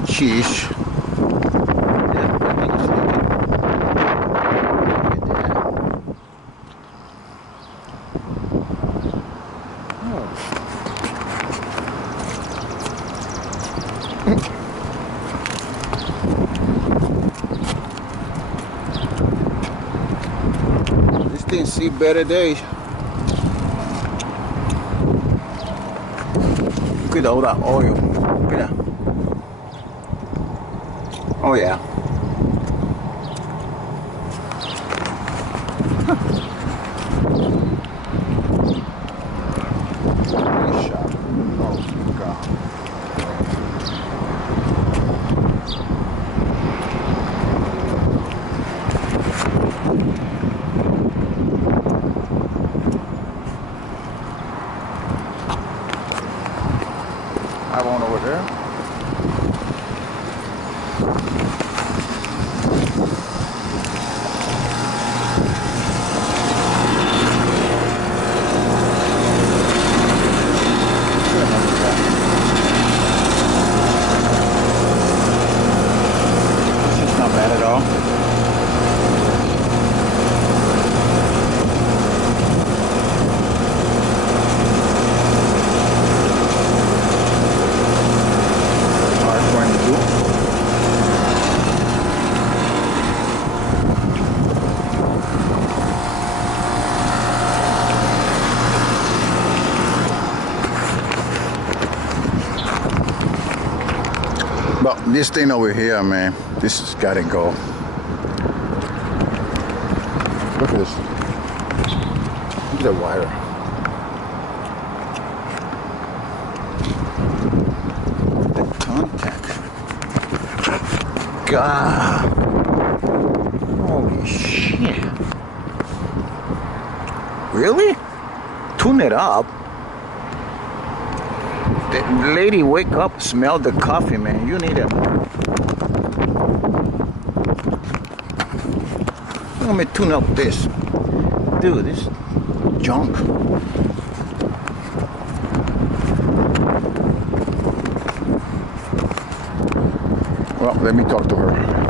Oh, cheese. This thing see better days. Look at all that oil. Look at that. Oh yeah. Nice shot. Oh my God. I have one over there. It's not bad at all. But this thing over here, man, this has got to go. Look at this. Look at the wire. The contact. God. Holy shit. Really? Tune it up. The lady, wake up, smell the coffee, man. You need it. Let me tune up this. Dude, this junk. Well, let me talk to her.